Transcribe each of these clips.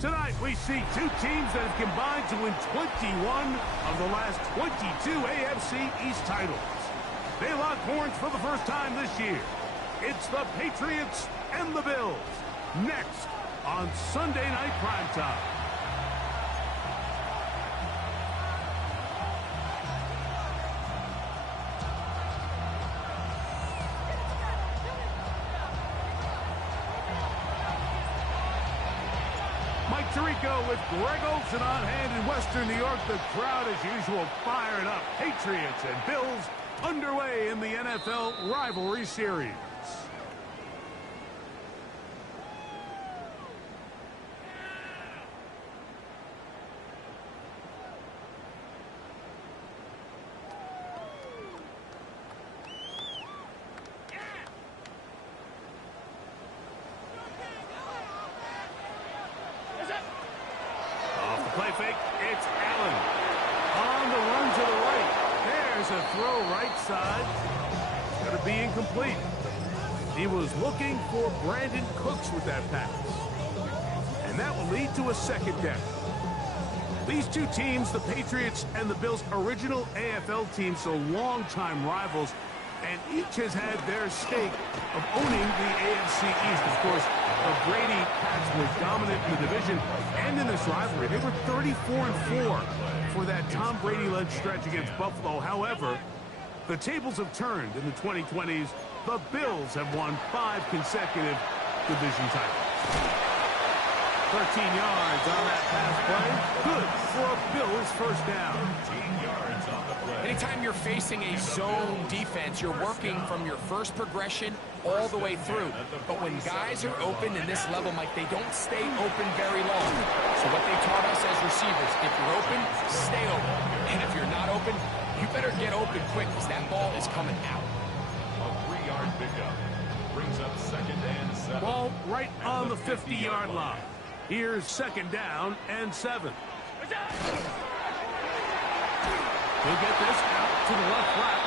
Tonight, we see two teams that have combined to win 21 of the last 22 AFC East titles. They lock horns for the first time this year. It's the Patriots and the Bills. Next on Sunday Night Primetime. Mike Tirico with Greg Olsen on hand in Western New York. The crowd, as usual, fired up. Patriots and Bills underway in the NFL rivalry series. Play fake, it's Allen. On the run to the right. There's a throw right side. It's going to be incomplete. He was looking for Brandon Cooks with that pass. And that will lead to a second down. These two teams, the Patriots and the Bills, original AFL teams, so longtime rivals, and each has had their stake of owning the AFC East. Of course, the Brady Pats were dominant in the division and in this rivalry. They were 34-4 for that Tom Brady-led stretch against Buffalo. However, the tables have turned in the 2020s. The Bills have won 5 consecutive division titles. 13 yards on that pass play. Good for a Bills first down. 13 yards on the play. Anytime you're facing a zone defense, you're working from your first progression all the way through. But when guys are open in this level, Mike, they don't stay open very long. So what they taught us as receivers, if you're open, stay open. And if you're not open, you better get open quick because that ball is coming out. A 3-yard pickup brings up 2nd and 7. Ball right on the 50-yard line. Here's 2nd down and 7. He'll get this out to the left flat.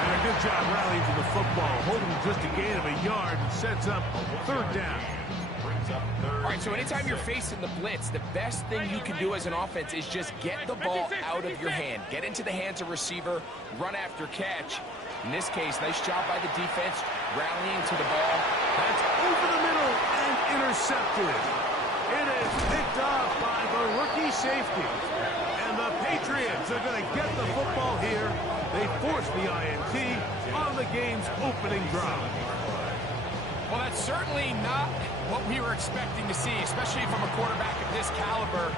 And a good job rallying to the football. Holding just a gain of a yard and sets up 3rd down. All right, so anytime you're facing the blitz, the best thing you can do as an offense is just get the ball out of your hand. Get into the hands of receiver, run after catch. In this case, nice job by the defense, rallying to the ball. That's over the middle and intercepted. It is picked off by the rookie safety. And the Patriots are going to get the football here. They force the INT on the game's opening drive. Well, that's certainly not what we were expecting to see, especially from a quarterback of this caliber.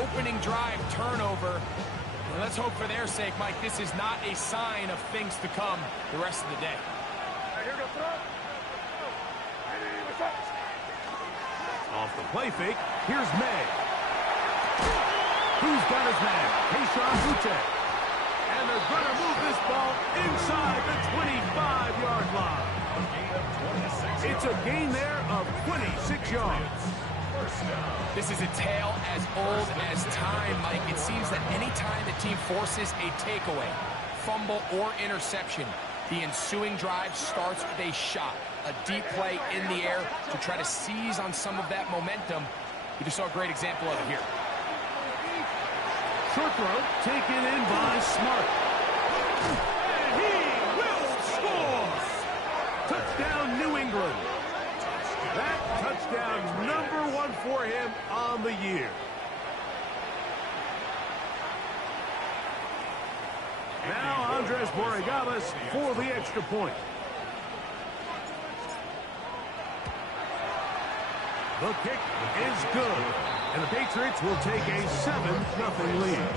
Opening drive, turnover. And let's hope for their sake, Mike, this is not a sign of things to come the rest of the day. Off the play fake, here's May. Who's got his man? Keyshawn Butte. And they're going to move this ball inside the 25-yard line. It's a gain there of 26 yards. This is a tale as old as time, Mike. It seems that any time the team forces a takeaway, fumble, or interception, the ensuing drive starts with a shot, a deep play in the air to try to seize on some of that momentum. We just saw a great example of it here. Short throw taken in by Smart. And he will score! Touchdown, New England. That touchdown #1 for him on the year. Now Andres Borregales for the extra point. The kick is good, and the Patriots will take a 7-0 lead.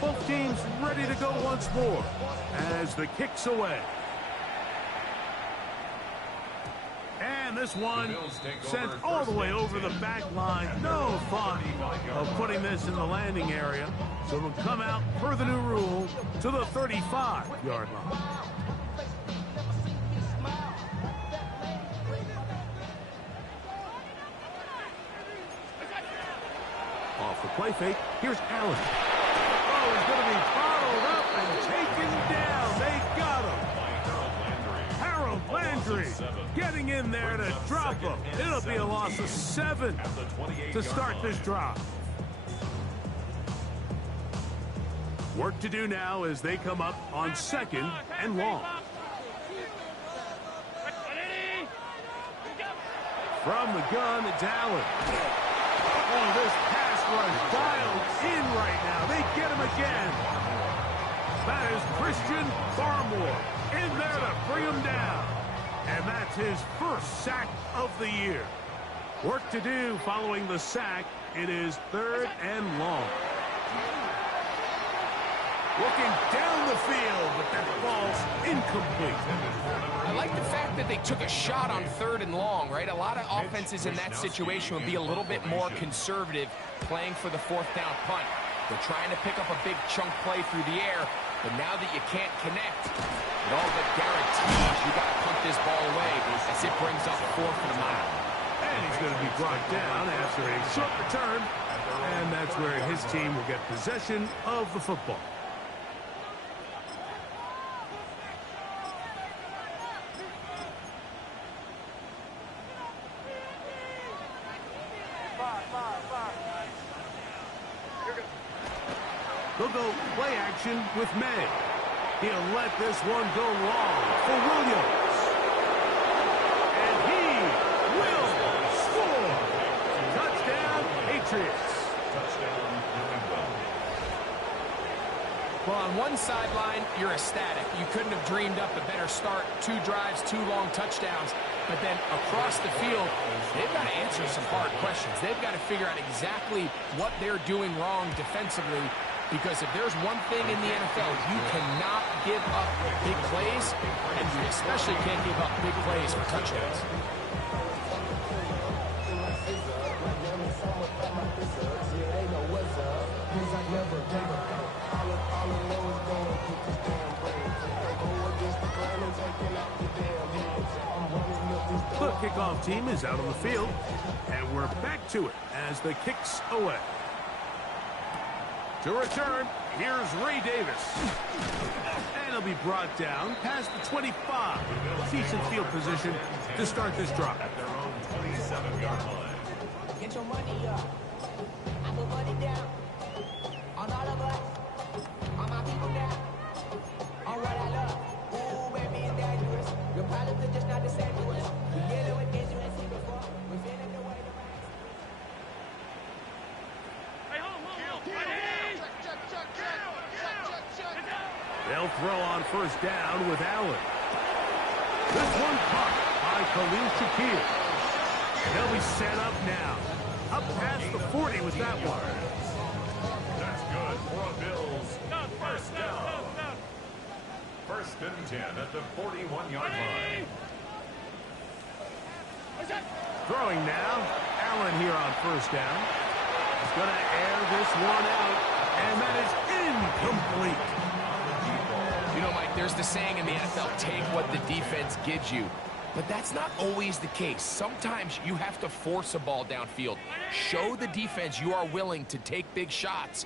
Both teams ready to go once more as the kick's away. And this one sent all the way over the back line. No thought of putting this in the landing area. So it'll come out per the new rule to the 35-yard line. Off the play fake, here's Allen. Oh, he's going to be followed up and taken down. They got him. Harold Landry getting in there to drop him. It'll be a loss of 7 to start this drive. Work to do now as they come up on 2nd and long. From the gun, it's Allen. Oh, this pass rush dialed in right now. They get him again. That is Christian Barmore in there to bring him down. And that's his first sack of the year. Work to do following the sack. It is 3rd and long. Looking down the field, but that ball's incomplete. I like the fact that they took a shot on 3rd and long, right? A lot of offenses in that situation would be a little bit more conservative playing for the 4th down punt. They're trying to pick up a big chunk play through the air, but now that you can't connect, it all but guarantees you got to punt this ball away as it brings up 4th and a mile. And he's going to be brought down after a short return, and that's where his team will get possession of the football. They'll go play action with May. He'll let this one go long for Williams. And he will score. Touchdown, Patriots. Touchdown, New England. Well, on one sideline, you're ecstatic. You couldn't have dreamed up a better start. 2 drives, 2 long touchdowns. But then across the field, they've got to answer some hard questions. They've got to figure out exactly what they're doing wrong defensively. Because if there's one thing in the NFL, you cannot give up big plays, and you especially can't give up big plays for touchdowns. The kickoff team is out on the field, and we're back to it as the kick's away. To return, here's Ray Davis. And he'll be brought down past the 25. Decent field position to start this drive. At their own 27-yard line. Get your money up. I put money down. On all of us. On my people now. On what I love. Ooh, baby, it's dangerous. Your problems are just not the same to us. We dealing with things you ain't seen before. We're feeling the way the They'll throw on 1st down with Allen. This one caught by Khalil Shakir. They'll be set up now. Up past the 40 with that one. That's good for a Bills. 1st down. 1st and 10 at the 41-yard line. Throwing now. Allen here on 1st down. He's going to air this one out. And that is incomplete. You know, Mike, there's the saying in the NFL, take what the defense gives you. But that's not always the case. Sometimes you have to force a ball downfield. Show the defense you are willing to take big shots.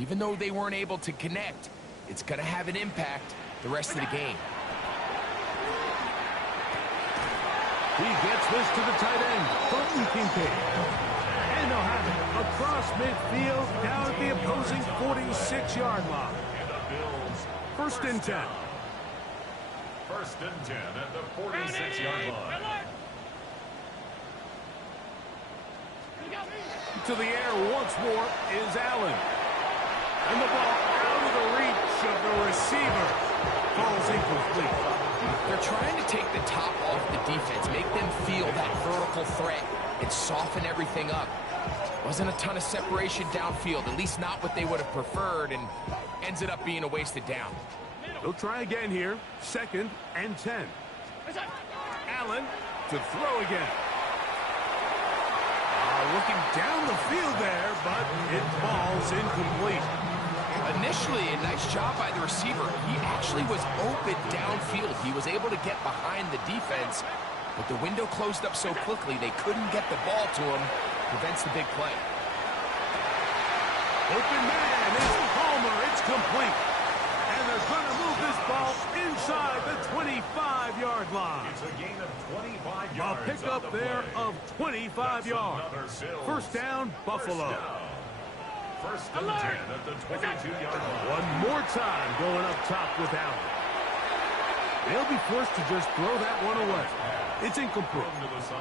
Even though they weren't able to connect, it's going to have an impact the rest of the game. He gets this to the tight end, Fulton Kincaid. And they'll have it across midfield down at the opposing 46-yard line. And the Bills. 1st and 10. 1st and 10 at the 46-yard line. To the air once more is Allen. And the ball out of the reach of the receiver. Falls incomplete. They're trying to take the top off the defense, make them feel that vertical threat, and soften everything up. Wasn't a ton of separation downfield, at least not what they would have preferred, and ends up being a wasted down. They'll try again here. 2nd and 10. Allen to throw again. Looking down the field there, but it falls incomplete. Initially, a nice job by the receiver. He actually was open downfield. He was able to get behind the defense, but the window closed up so quickly they couldn't get the ball to him. Prevents the big play. Open man is Palmer. It's complete. And they're going to move this ball inside the 25-yard line. It's a gain of 25 A yards. pickup there of 25 yards. First down, Buffalo. First and 10 at the 22-yard line. One more time going up top with Allen. They'll be forced to just throw that one away. It's incomplete.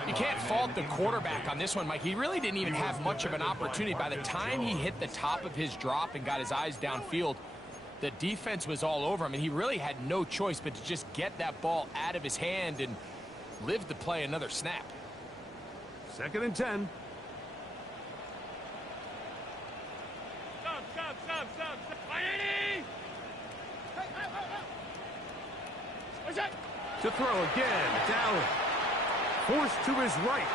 You can't fault the quarterback on this one, Mike. He really didn't even have much of an opportunity. By the time he hit the top of his drop and got his eyes downfield, the defense was all over him, and he really had no choice but to just get that ball out of his hand and live to play another snap. Second and 10. To throw again, it's Allen. Forced to his right.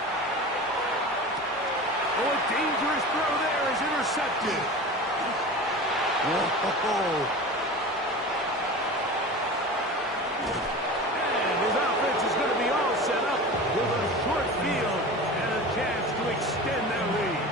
Oh, a dangerous throw there is intercepted. Whoa. And his offense is going to be all set up with a short field and a chance to extend their lead.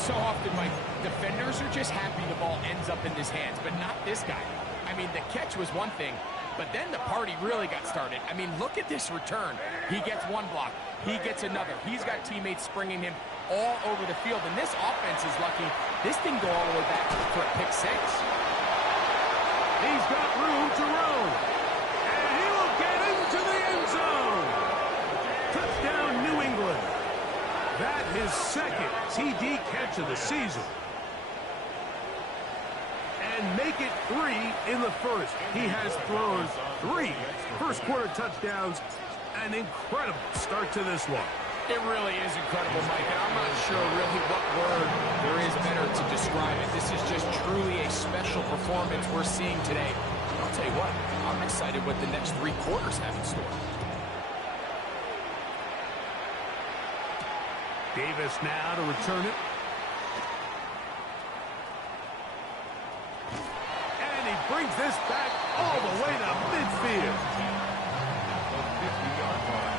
So often, Mike, defenders are just happy the ball ends up in his hands, but not this guy. I mean, the catch was one thing, but then the party really got started. I mean, look at this return. He gets one block. He gets another. He's got teammates springing him all over the field, and this offense is lucky. This thing go all the way back for a pick six. He's got room to roam, and he will get into the end zone. Touchdown, New England. That his second TD catch of the season. And make it 3 in the first. He has thrown 3 first-quarter touchdowns. An incredible start to this one. It really is incredible, Mike, and I'm not sure really what word there is better to describe it. This is just truly a special performance we're seeing today. I'll tell you what, I'm excited what the next 3 quarters have in store. Davis now to return it. And he brings this back all the way to midfield. The 50-yard line.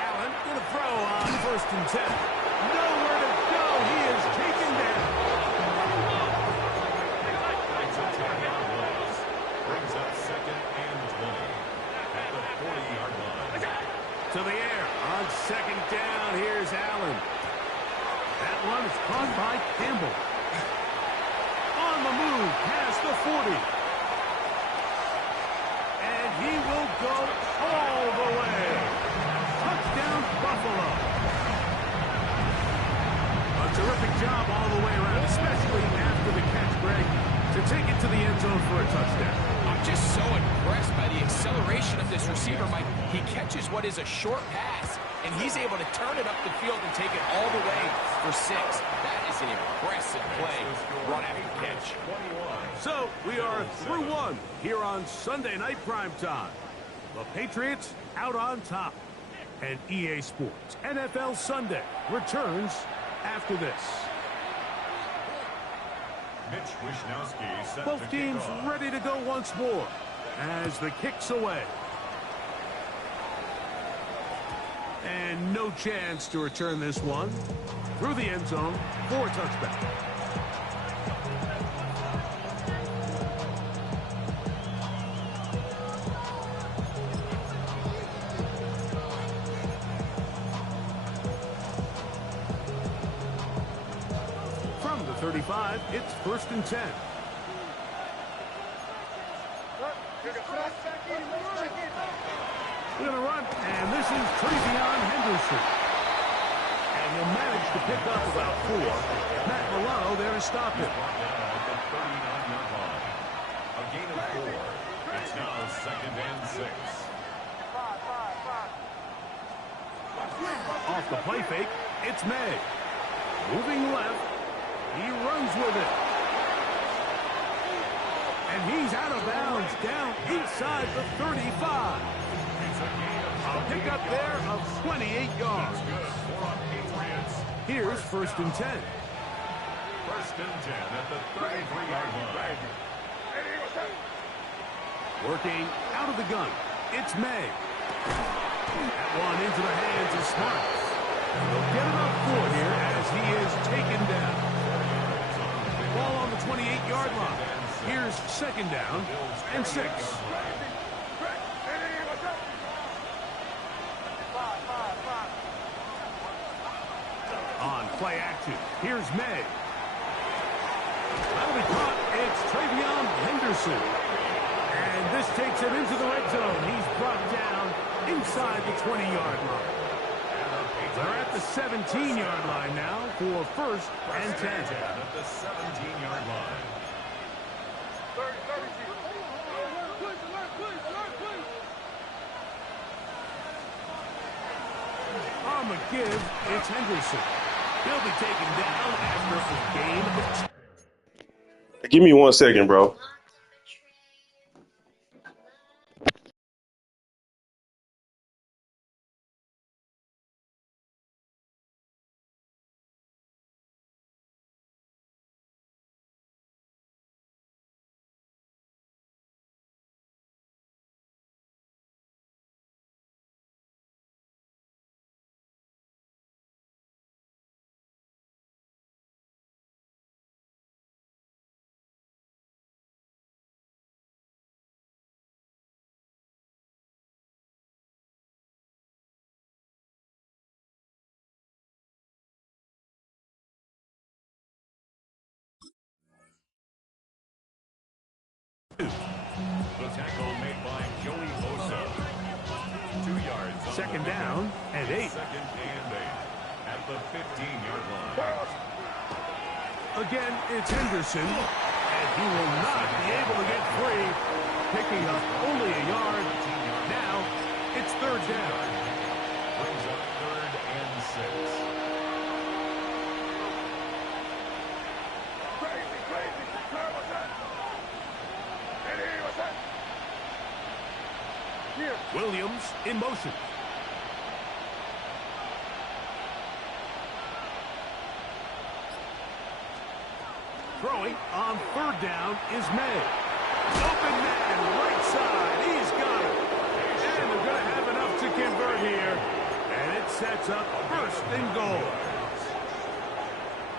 Allen going to throw on first and 10. Nowhere to go. He is taken down. Brings up 10-yard loss. Brings up second and 20 at the 40-yard line. To the air on second down. Here's Allen. That one is caught by Campbell. On the move past the 40. And he will go all the way. Touchdown, Buffalo. A terrific job all the way around, especially after the catch, Greg, to take it to the end zone for a touchdown. I'm just so impressed by the acceleration of this receiver, Mike. He catches what is a short pass, and he's able to turn it up the field and take it all the way for 6. That is an impressive play run after the catch. So we are through one here on Sunday Night Primetime. The Patriots out on top. And EA Sports NFL Sunday returns after this. Mitch Wishnowsky set Both to teams kick off. ready to go once more as the kick's away. And no chance to return this one through the end zone for a touchback. From the 35, it's first and 10. We're going to run, and this is Travion Henderson. And he'll manage to pick up about 4. Matt Milano there to stop him. Brought down at the 39-yard line. A gain of 4. It's now second and 6. Off the play fake, it's May. Moving left, he runs with it. And he's out of bounds down inside the 35. A pickup there of 28 yards. Here's first and 10. First and 10 at the 33-yard line. Working out of the gun, it's May. That one into the hands of Smart. They'll get about 4 here as he is taken down. Ball on the 28-yard line. Here's second down and 6. On play action, here's May. That'll be caught. It's Travion Henderson. And this takes him into the red zone. He's brought down inside the 20-yard line. They're at the 17-yard line now for first and 10. At the 17-yard line. On the give, it's Henderson. He'll be taken down after a gain of... Give me 1 second, bro. The tackle made by Joey Bosa. 2 yards. Second down and 8. Second and 8 at the 15-yard line. Again, it's Henderson, and he will not be able to get free, picking up only a yard. Now, it's third down. Brings up 3rd and 6. Williams in motion. Throwing on third down is May. Open man, right side. He's got it. And they're going to have enough to convert here. And it sets up first and goal.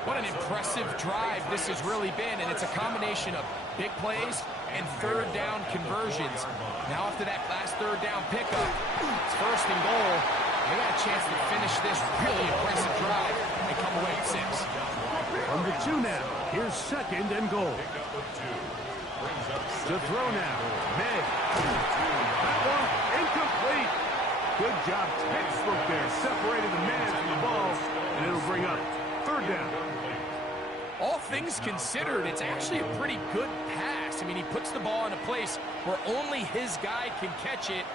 What an impressive drive this has really been, and it's a combination of big plays and third down conversions. Now after that last third down pickup, it's first and goal. They got a chance to finish this really impressive drive and come away with 6. From the 2 now, here's second and goal. To throw now, May. That one incomplete. Good job, textbook there, separating the man from the ball, and it'll bring up third down. All things considered, it's actually a pretty good pass. I mean, he puts the ball in a place where only his guy can catch it.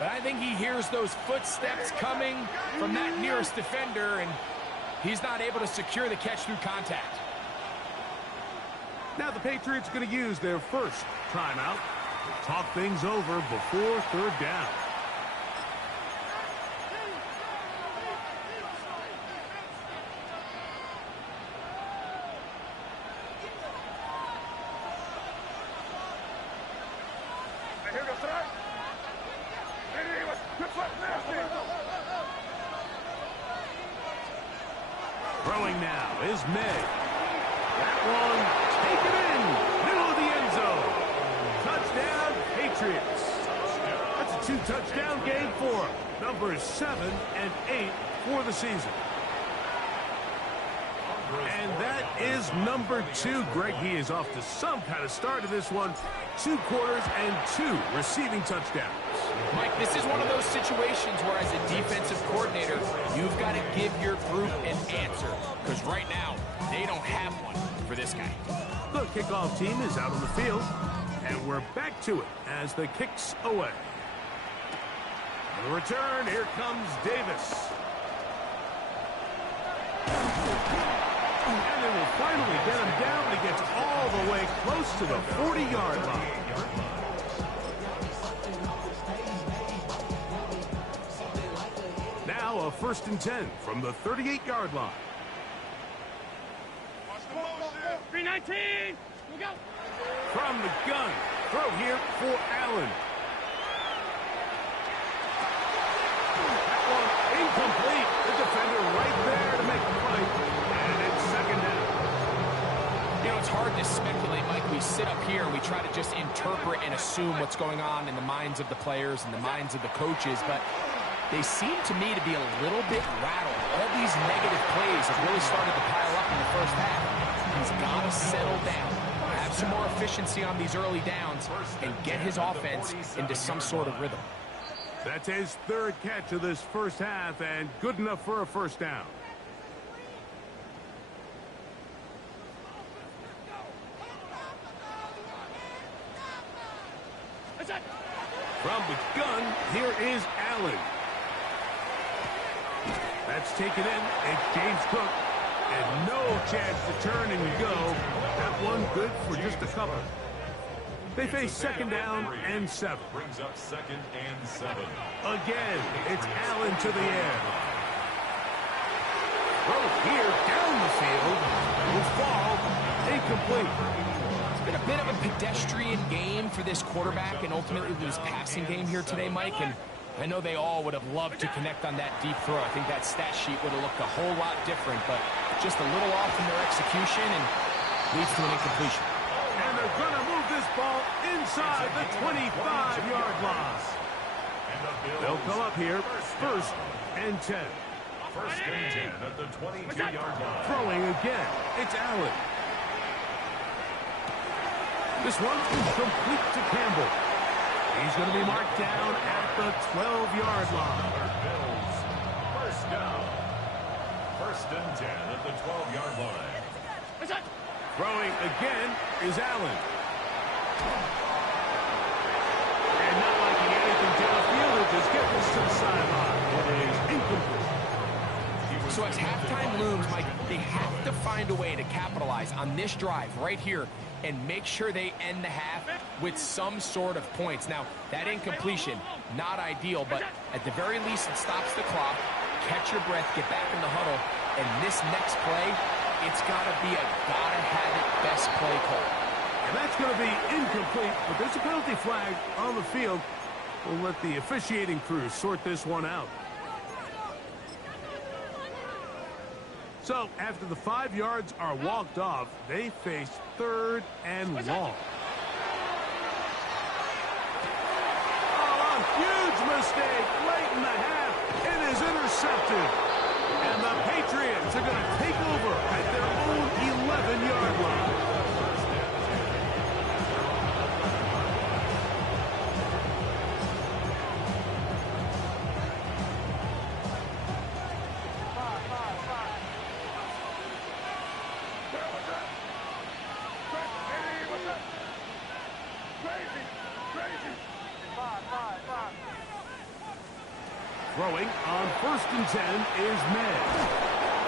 But I think he hears those footsteps coming from that nearest defender, and he's not able to secure the catch through contact. Now the Patriots going to use their first timeout to talk things over before third down. Throwing now is May. That one taken in, middle of the end zone. Touchdown, Patriots. That's a 2-touchdown game for them. Numbers 7 and 8 for the season. And that is number 2. Greg, he is off to some kind of start in this one. 2 quarters and 2 receiving touchdowns. Mike, this is one of those situations where as a defensive coordinator, you've got to give your group an answer. Because right now, they don't have one for this guy. The kickoff team is out on the field. And we're back to it as the kick's away. On the return, here comes Davis. And they will finally get him down. He gets all the way close to the 40-yard line. Now a 1st and 10 from the 38-yard line. 319! From the gun. Throw here for Allen. That one incomplete. The defender right there to make the play. And it's second down. You know, it's hard to speculate, Mike. We sit up here and we try to just interpret and assume what's going on in the minds of the players and the minds of the coaches, but they seem to me to be a little bit rattled. All these negative plays have really started to pile up in the first half. He's got to settle down, have some more efficiency on these early downs, and get his offense into some sort of rhythm. That's his third catch of this first half, and good enough for a first down. From the gun, here is Allen. That's taken in. It's James Cook. And no chance to turn and go. That one good for just a couple. They face second down and 7. Brings up second and 7. Again, it's Allen to the air. Throw here down the field. Will fall. Incomplete. It's been a bit of a pedestrian game for this quarterback and ultimately this passing game here today, Mike. And I know they all would have loved to connect on that deep throw. I think that stat sheet would have looked a whole lot different, but just a little off in their execution and leads to an incompletion. And they're going to move this ball inside the 25-yard line. They'll come up here, first and 10. First and 10 at the 22-yard line. Throwing again, it's Allen. This one is complete to Campbell. He's going to be marked down at the 12-yard line. Bills, first down. First and 10 at the 12-yard line. Throwing again is Allen. And not liking anything downfield, it just gets us to the sideline. It is incomplete. So as halftime looms, Mike, they have to find a way to capitalize on this drive right here and make sure they end the half with some sort of points. Now, that incompletion, not ideal, but at the very least, it stops the clock. Catch your breath, get back in the huddle, and this next play, it's got to be a gotta-have-it best play call. And that's going to be incomplete, but there's a penalty flag on the field. We'll let the officiating crew sort this one out. So, after the 5 yards are walked off, they face third and long. Oh, a huge mistake late in the half. It is intercepted. And the Patriots are going to take over at their own 11-yard line. Throwing on first and 10 is May.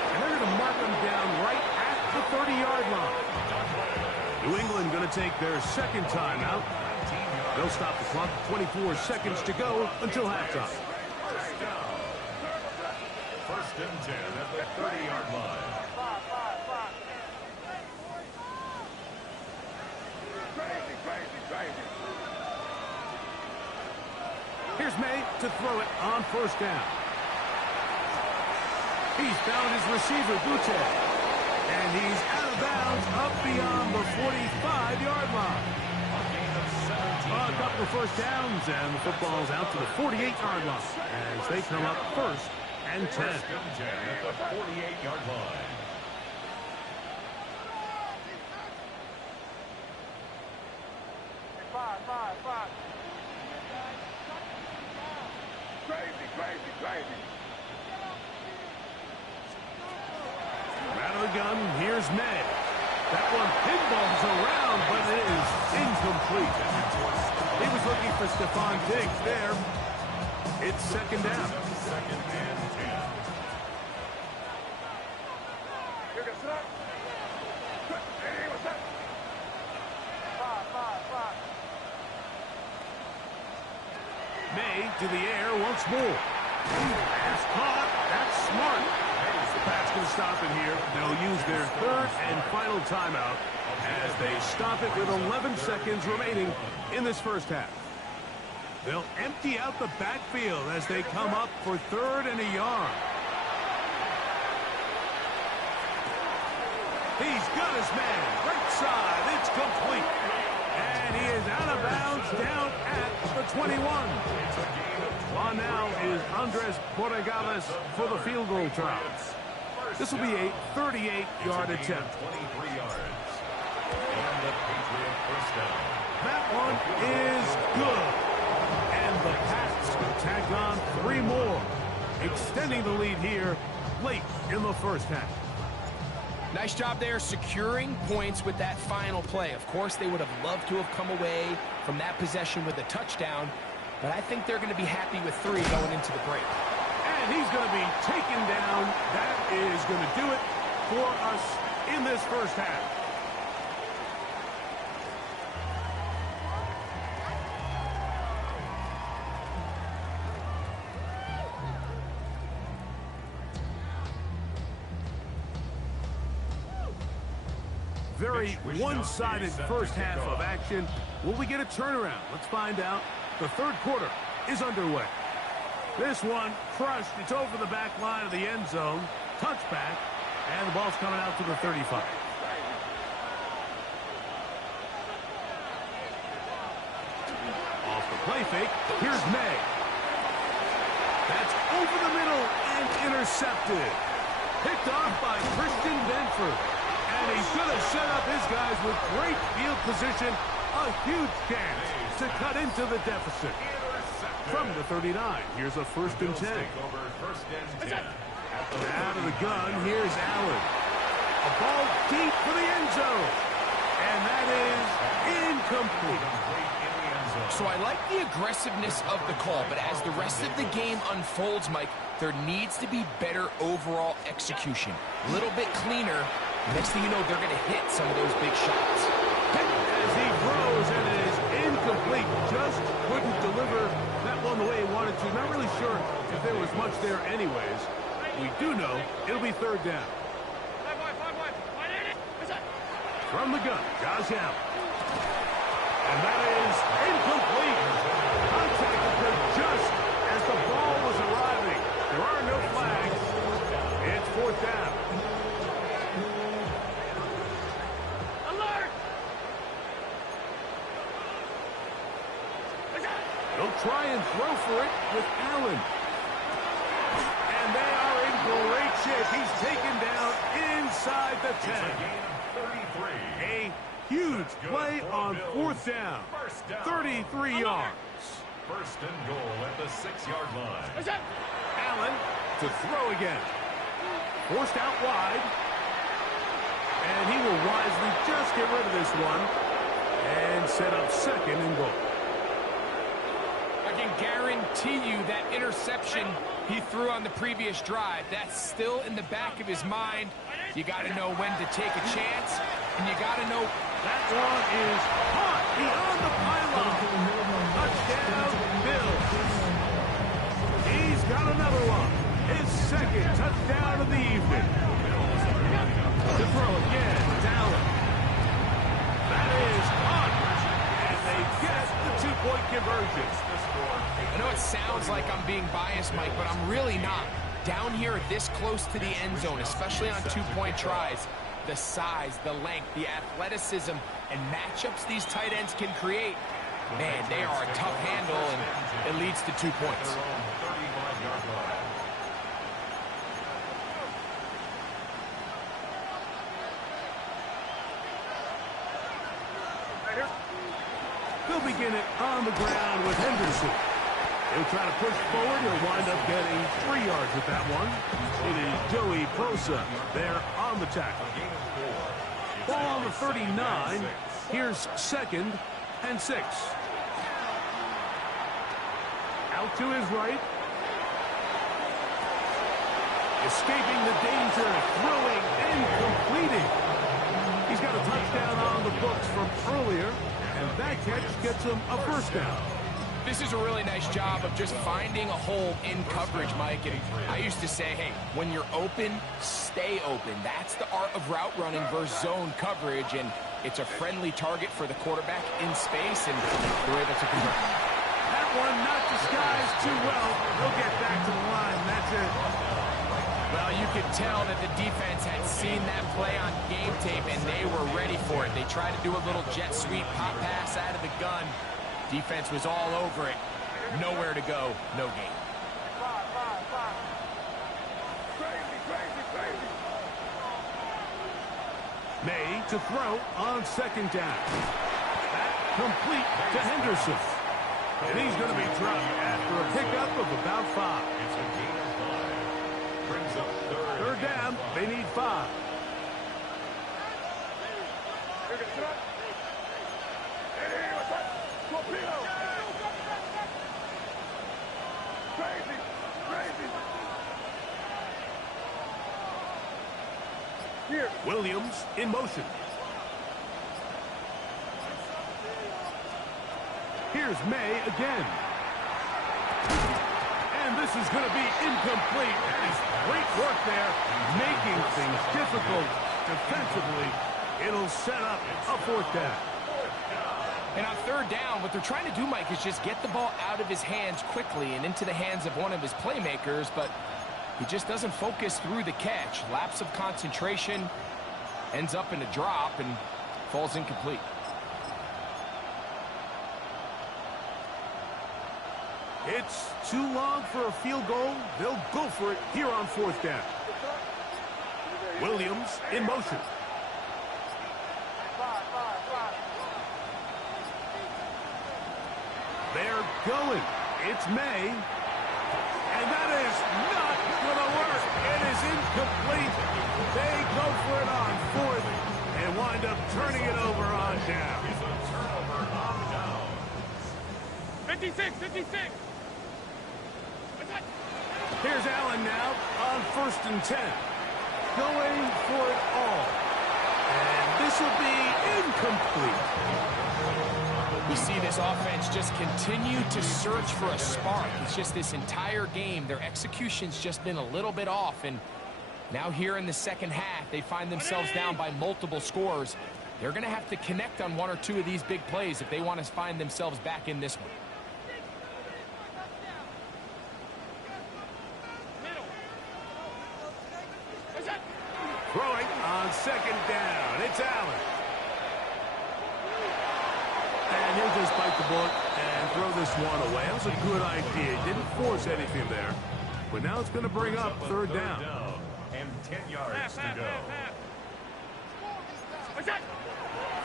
And they're going to mark him down right at the 30-yard line. New England going to take their second timeout. They'll stop the clock. 24 seconds to go until halftime. First and 10 at the 30-yard line. Here's May to throw it on first down. He's found his receiver, Butte. And he's out of bounds up beyond the 45-yard line. A couple of first downs, and the football's out to the 48-yard line as they come up first and 10. First and 10 at the 48-yard line. Out of the gun, here's May. That one pinballs around, but it is incomplete. He was looking for Stephon Diggs there. It's second down. Second and 10. May to the air once more. Pass caught. That's smart. The pass can stop it here. They'll use their third and final timeout as they stop it with 11 seconds remaining in this first half. They'll empty out the backfield as they come up for 3rd and a yard. He's got his man. Right side. It's complete. And he is out of bounds down at the 21. On now is Andres Borregales for the field goal try. This will be a 38-yard attempt. 23 yards. And the Patriot first down. That one is good. And the Pats tack on 3 more, extending the lead here late in the first half. Nice job there securing points with that final play. Of course, they would have loved to have come away from that possession with a touchdown, but I think they're going to be happy with 3 going into the break. And he's going to be taken down. That is going to do it for us in this first half. Very one-sided first half of action. Will we get a turnaround? Let's find out. The third quarter is underway. This one crushed. It's over the back line of the end zone. Touchback. And the ball's coming out to the 35. Off the play fake. Here's May. That's over the middle and intercepted. Picked off by Christian Benford. And he's going to set up his guys with great field position. A huge chance to cut into the deficit. From the 39, here's a 1st and 10. Out of the gun, here's Allen. A ball deep for the end zone. And that is incomplete. So I like the aggressiveness of the call, but as the rest of the game unfolds, Mike, there needs to be better overall execution. A little bit cleaner. Next thing you know, they're going to hit some of those big shots. As he throws, and it is incomplete. Just couldn't deliver that one the way he wanted to. Not really sure if there was much there anyways. We do know it'll be 3rd down. From the gun, Josh Allen. And that is incomplete. Contact occurred just as the ball was arriving. There are no flags. It's 4th down. They'll try and throw for it with Allen. And they are in great shape. He's taken down inside the 10. A huge play on 4th down. 33 yards. 1st and goal at the 6-yard line. Allen to throw again. Forced out wide. And he will wisely just get rid of this one and set up 2nd and goal. I can guarantee you that interception he threw on the previous drive, that's still in the back of his mind. You got to know when to take a chance, and you got to know. That one is caught beyond the pylon. Touchdown, Bills. He's got another one. His 2nd touchdown of the evening. To throw again, Allen. That is caught. And they get the 2-point conversion. I know it sounds like I'm being biased, Mike, but I'm really not. Down here this close to the end zone, especially on 2-point tries, the size, the length, the athleticism, and matchups these tight ends can create, man, they are a tough handle, and it leads to 2 points. They'll begin it on the ground with Henderson. He'll try to push forward. He'll wind up getting 3 yards with that one. It is Joey Bosa there on the tackle. Ball on the 39. Here's 2nd and 6. Out to his right. Escaping the danger, throwing and completing. He's got a touchdown on the books from earlier, and that catch gets him a 1st down. This is a really nice job of just finding a hole in coverage, Mike. And I used to say, hey, when you're open, stay open. That's the art of route running versus zone coverage. And it's a friendly target for the quarterback in space, and they're able to convert. That one not disguised too well. He'll get back to the line. That's it. Well, you could tell that the defense had seen that play on game tape, and they were ready for it. They tried to do a little jet sweep pop pass out of the gun. Defense was all over it. Nowhere to go, no gain. May to throw on second down. That complete to Henderson. And he's going to be dropped after a pickup of about 5. It's a gain of 5. Brings up Third down, they need 5. Williams in motion. Here's May again. And this is going to be incomplete. That is great work there, making things difficult defensively. It'll set up a 4th down. And on 3rd down, what they're trying to do, Mike, is just get the ball out of his hands quickly and into the hands of one of his playmakers, but he just doesn't focus through the catch. Lapse of concentration, ends up in a drop, and falls incomplete. It's too long for a field goal. They'll go for it here on 4th down. Williams in motion. They're going. It's May. And that is not going to work. It is incomplete. They go for it on 4th and wind up turning it over on down. It's a turnover on down. 56, 56. Here's Allen now on 1st and 10. Going for it all. And this will be incomplete. We see this offense just continue to search for a spark. It's just this entire game, their execution's just been a little bit off. And now here in the second half, they find themselves down by multiple scores. They're going to have to connect on 1 or 2 of these big plays if they want to find themselves back in this one. Throwing on 2nd down. It's Allen. And he'll just bite the bullet and throw this one away. That was a good idea. Didn't force anything there. But now it's going to bring up 3rd down. And 10 yards to go.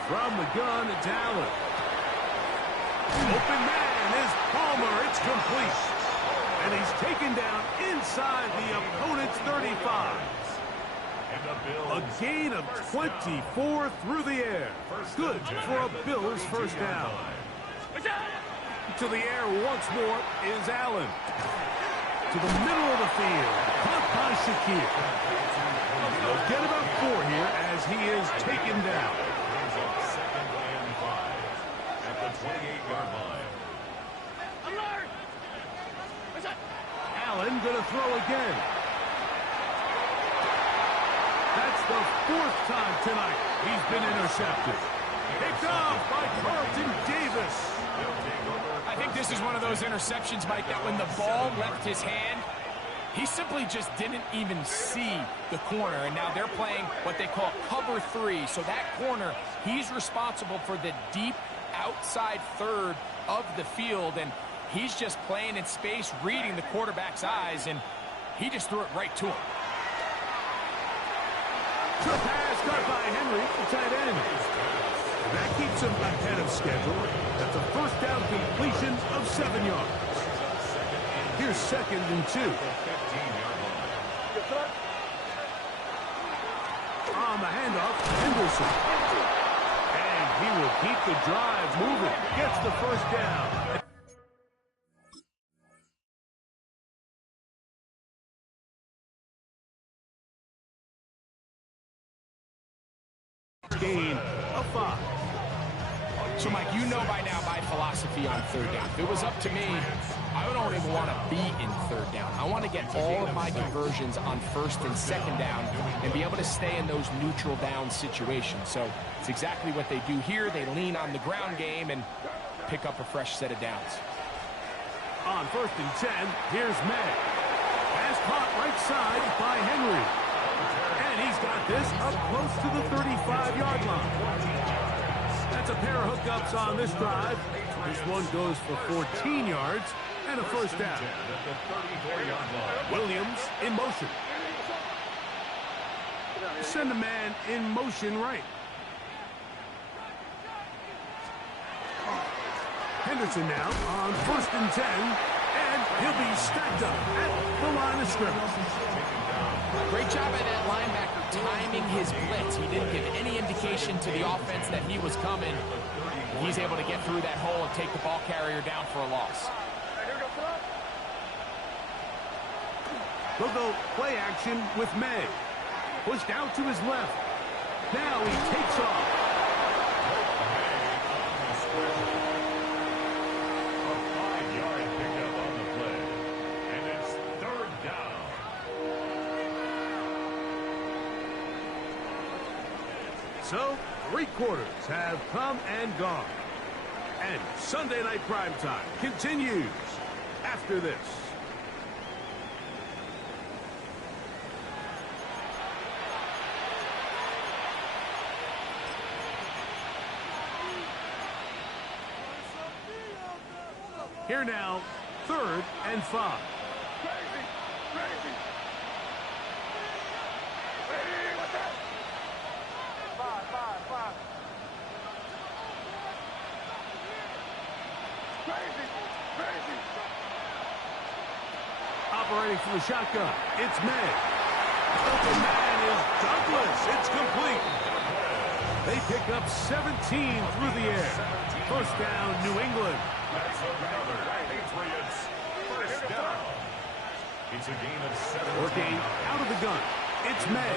From the gun, it's Allen. Open man is Palmer. It's complete. And he's taken down inside the opponent's 35. A gain of 24 through the air. Good for a Bills 1st down. To the air once more is Allen. To the middle of the field. Caught by Shakir. They'll get about 4 here as he is taken down. 2nd and 5 at the 28-yard line. Allen going to throw again. That's the 4th time tonight he's been intercepted. Picked off by Carlton Davis. I think this is one of those interceptions, Mike, that when the ball left his hand, he simply just didn't even see the corner. And now they're playing what they call cover 3. So that corner, he's responsible for the deep outside 3rd of the field. And he's just playing in space, reading the quarterback's eyes, and he just threw it right to him. Good pass caught by Henry, the tight end. And that keeps him ahead of schedule. That's a 1st down completion of 7 yards. Here's 2nd and 2. On the handoff, Henderson. And he will keep the drive moving. Gets the 1st down. Gain of 5. So, Mike, you know by now my philosophy on third down. If it was up to me, I don't even want to be in third down. I want to get all of my conversions on first and second down and be able to stay in those neutral down situations. So it's exactly what they do here. They lean on the ground game and pick up a fresh set of downs. On 1st and 10, here's May. Pass caught right side by Henry. And he's got this up close to the 35-yard line. That's a pair of hookups on this drive. This one goes for 14 yards and a first down. Williams in motion. Send a man in motion right. Henderson now on 1st and 10, and he'll be stacked up at the line of scrimmage. Great job by that linebacker timing his blitz. He didn't give any indication to the offense that he was coming. He's able to get through that hole and take the ball carrier down for a loss. We'll go play action with May. Pushed out to his left. Now he takes off. So, 3 quarters have come and gone. And Sunday Night Primetime continues after this. Here now, 3rd and 5. Operating from the shotgun, it's May. Open man is Douglas. It's complete. They pick up 17 through the air. First down, New England. That's another Patriots first down. It's a game of 7. Working out of the gun, it's May.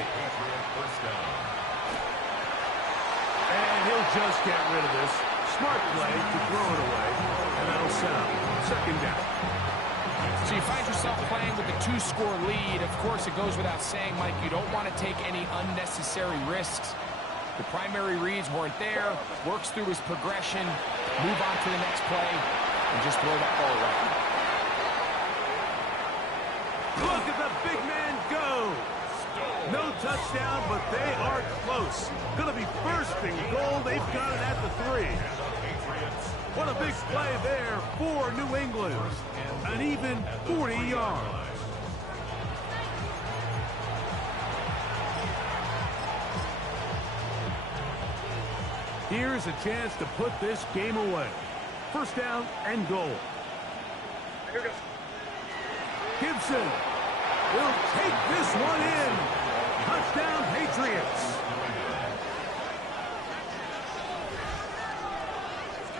First down. And he'll just get rid of this. Smart play to throw it away. And that'll sound 2nd down. So you find yourself playing with a 2-score lead. Of course, it goes without saying, Mike, you don't want to take any unnecessary risks. The primary reads weren't there. Works through his progression, move on to the next play, and just throw that ball away. Look at the big man go. No touchdown, but they are close. Going to be 1st and goal. They've got it at the 3. What a big play there for New England. An even 40 yards. Here's a chance to put this game away. 1st down and goal. Gibson will take this one in. Touchdown, Patriots.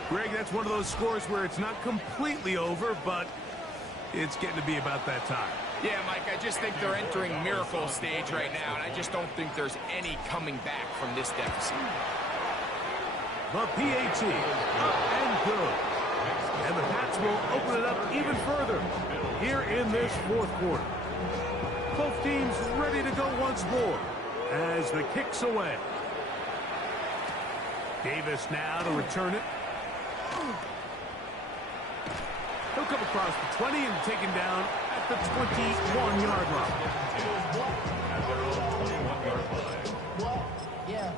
Greg, that's one of those scores where it's not completely over, but it's getting to be about that time. Yeah, Mike, I just think they're entering miracle stage right now, and I just don't think there's any coming back from this deficit. The PAT, up and good. And the Pats will open it up even further here in this 4th quarter. Both teams ready to go once more as the kick's away. Davis now to return it. He'll come across the 20 and taken down at the 21-yard line. What? Yeah.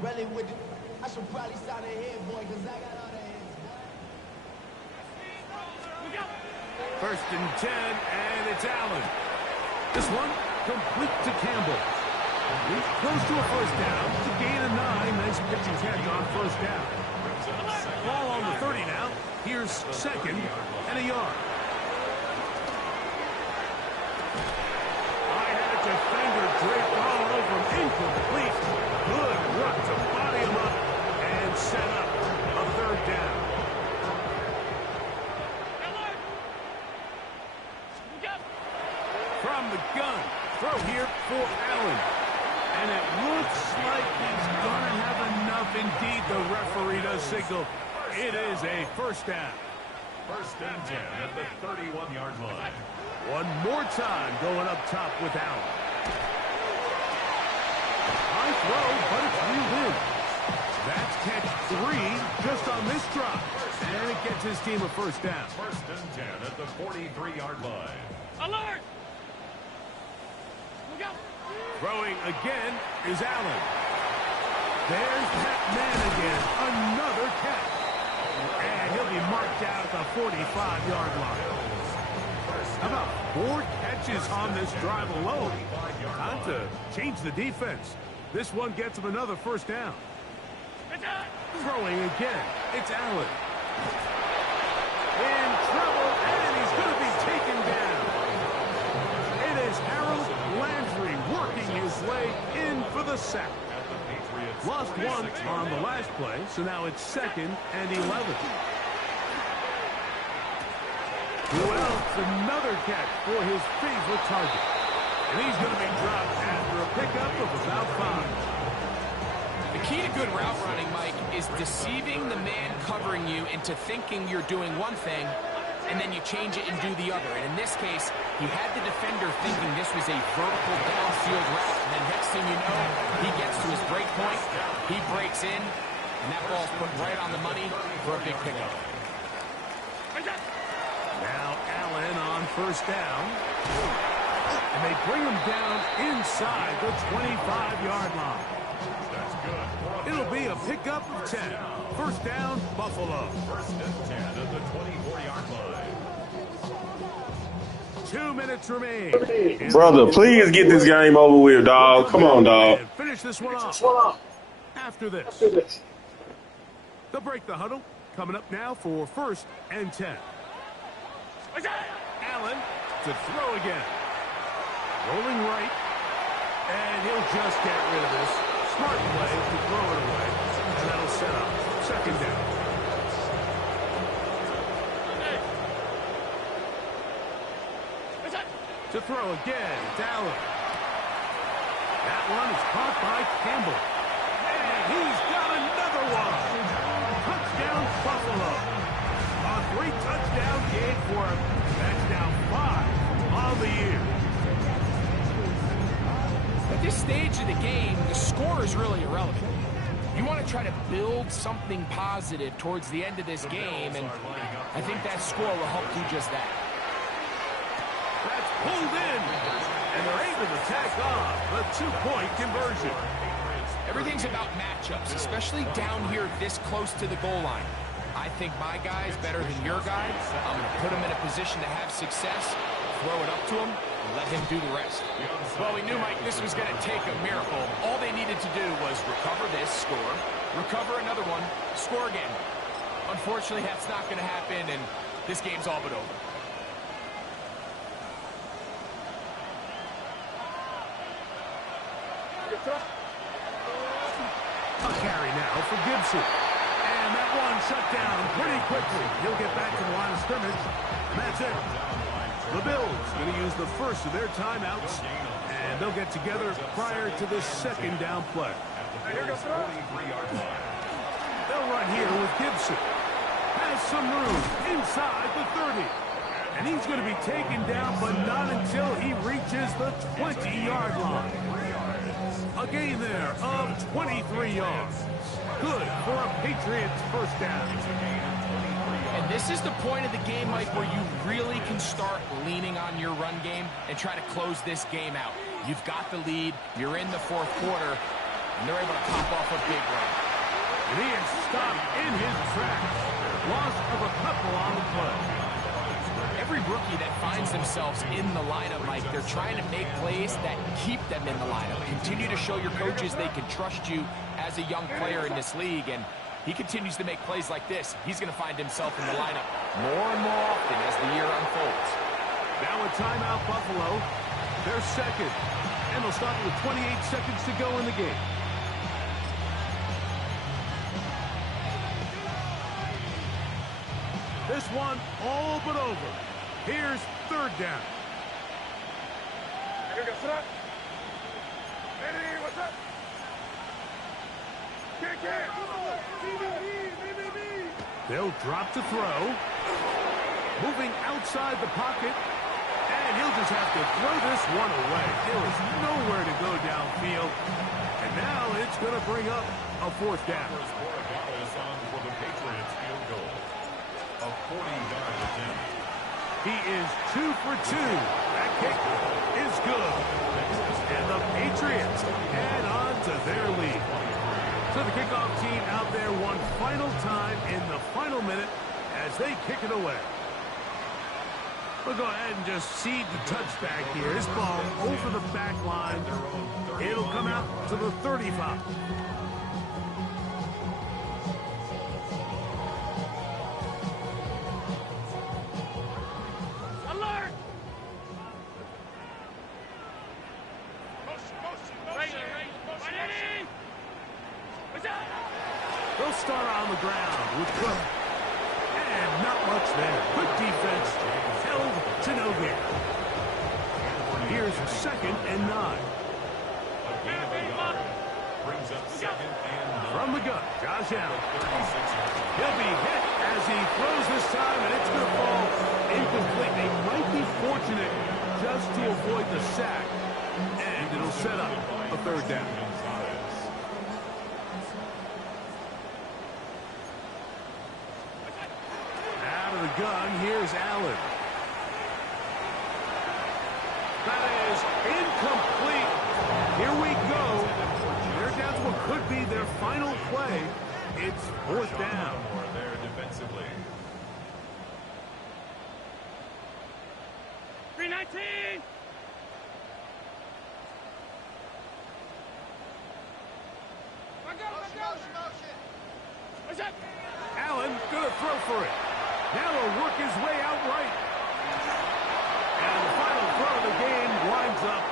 Really with it. I should probably start ahead, boy, because I got all the hands. 1st and 10, and it's Allen. This one complete to Campbell. He's close to a 1st down to gain a 9. Nice pitching catch on 1st down. Ball on the 30 now. Here's 2nd and a yard. I had a defender draped all over him. Incomplete. Good run to body him up and set up a 3rd down. From the gun. Throw here for Allen. And it looks like he's going to have enough. Indeed, the referee does signal. It is a first down. First and 10 at the 31-yard line. One more time going up top with Allen. High throw, but it's reeled in. That's catch 3 just on this drop. And it gets his team a first down. First and 10 at the 43-yard line. Alert! Look out! Throwing again is Allen. There's that man again. Another catch. And he'll be marked down at the 45-yard line. How about 4 catches on this drive alone? Time to change the defense. This one gets him another first down. Throwing again. It's Allen. In trouble, and he's going to be taken down. It is Harold Landry working his way in for the sack. Lost 1 on the last play, so now it's 2nd and 11. Well, it's another catch for his favorite target. And he's going to be dropped after a pickup of about 5. The key to good route running, Mike, is deceiving the man covering you into thinking you're doing one thing, and then you change it and do the other. And in this case, he had the defender thinking this was a vertical downfield route. And then next thing you know, he gets to his break point, he breaks in, and that ball's put right on the money for a big pickup. Now Allen on first down. And they bring him down inside the 25-yard line. That's good. It'll be a pickup of 10. First down, Buffalo. First and 10 at the 24-yard line. 2 minutes remain. Brother, please get this game over with, dog. Come on, dog. And finish this one off. After this. They'll break the huddle. Coming up now for first and 10. Allen to throw again. Rolling right. And he'll just get rid of this. Smart play to throw it away. And that'll set up 2nd down. To throw again, it's Allen. That one is caught by Campbell. And he's got another one. Touchdown, Buffalo. A 3-touchdown game for him. That's now 5 on the year. At this stage of the game, the score is really irrelevant. You want to try to build something positive towards the end of this game, and I think that score will help do just that. That's pulled in, and they're able to tack on the 2-point conversion. Everything's about matchups, especially down here this close to the goal line. I think my guy's better than your guy. I'm going to put him in a position to have success, throw it up to him, and let him do the rest. Well, we knew, Mike, this was going to take a miracle. All they needed to do was recover this, score, recover another one, score again. Unfortunately, that's not going to happen, and this game's all but over. A carry now for Gibson. And that one shut down pretty quickly. He'll get back to the line of scrimmage. And that's it. The Bills going to use the first of their timeouts. And they'll get together prior to the 2nd down play. They'll run here with Gibson. Has some room inside the 30. And he's going to be taken down, but not until he reaches the 20-yard line. A gain there of 23 yards. Good for a Patriots first down. And this is the point of the game, Mike, where you really can start leaning on your run game and try to close this game out. You've got the lead. You're in the 4th quarter, and they're able to pop off a big run. And he is stopped in his tracks. Loss of a couple on the play. Every rookie that finds themselves in the lineup, Mike, they're trying to make plays that keep them in the lineup. Continue to show your coaches they can trust you as a young player in this league, and he continues to make plays like this. He's going to find himself in the lineup more and more often as the year unfolds. Now a timeout, Buffalo. They're 2nd, and they'll stop with 28 seconds to go in the game. This one all but over. Here's 3rd down. What's up? They'll drop to throw. Moving outside the pocket. And he'll just have to throw this one away. There is nowhere to go downfield. And now it's going to bring up a fourth down. For the Patriots field goal. A 40-yard attempt. He is 2 for 2. That kick is good. And the Patriots add on to their lead. So the kickoff team out there one final time in the final minute as they kick it away. We'll go ahead and just seed the touchback here. This ball over the back line. It'll come out to the 35. Alert! They'll start on the ground with Cook. And not much there. Good defense. Held to no gain. Here's 2nd and 9. Brings up 2nd and 9. From the gun, Josh Allen. He'll be hit as he throws this time, and it's going to fall incomplete. They might be fortunate just to avoid the sack, and it'll set up a 3rd down. Out of the gun, here's Allen. That is incomplete. Here we go. They're down to what could be their final play. It's 4th down. There defensively. 319! Allen gonna throw for it. Now he'll work his way out right. And the final throw of the game winds up